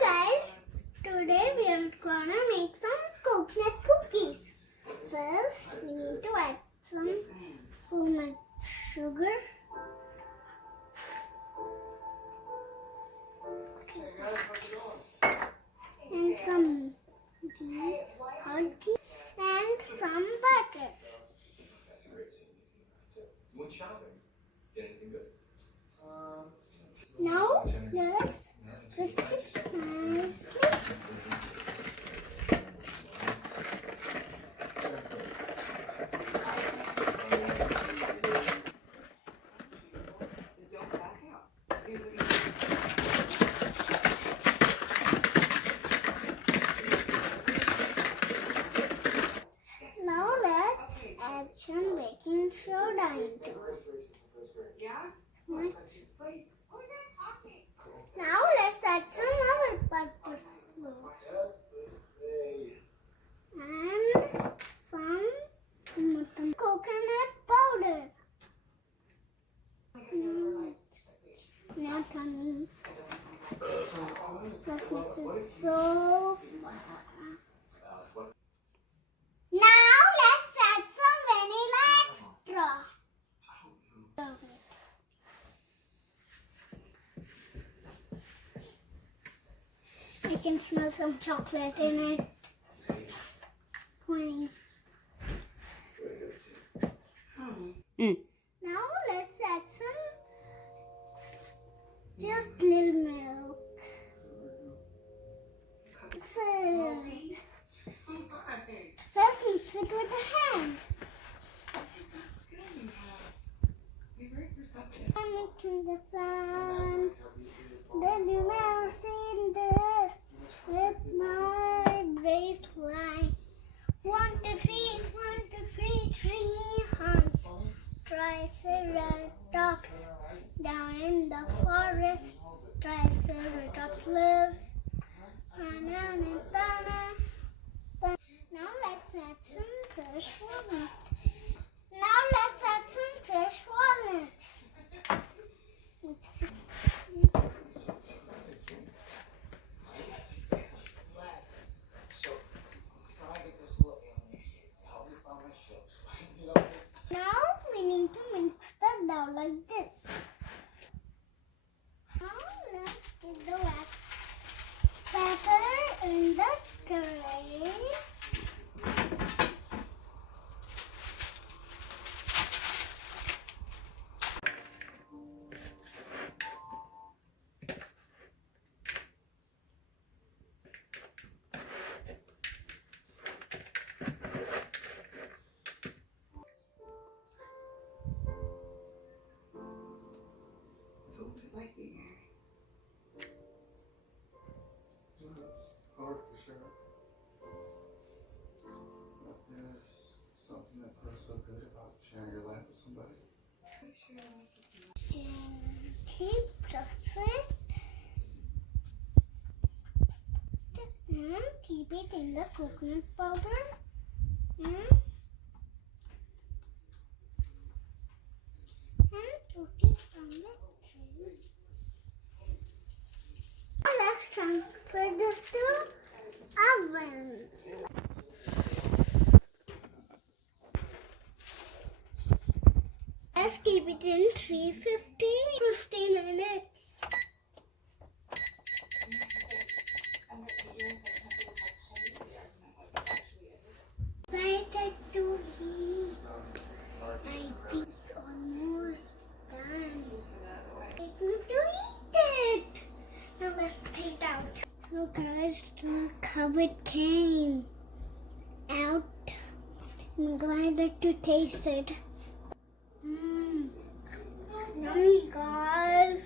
Guys, today we are gonna make some coconut cookies. First, we need to add so much sugar. And some hot ghee and some butter. Now let's whisk it nicely. Now let's add some baking soda into it. Now let's add some other butter and some coconut powder. Now tummy. Let's mix it so far. Now let's add some vanilla extra. I can smell some chocolate in it. Now let's add some just little milk. Let's mix it with the hand. I'm mixing the sun. Did you ever seen this with my bracelet? 1, 2, 3, 1, 2, 3, 3 hands. Triceratops down in the forest. Triceratops lives. Now let's add some fresh walnuts. Mix it. Now we need to mix the dough like this. Now let's get the wax pepper in the tray. It's hard for sure, but there's something that feels so good about sharing your life with somebody. Keep it in the coconut powder and put it on the tray. Now let's transfer this to oven. Let's keep it in 50 minutes. Excited to eat. It's almost done. Take me to eat it. Now let's take it out. So guys, look how it came out. I'm glad that you tasted. Yummy guys.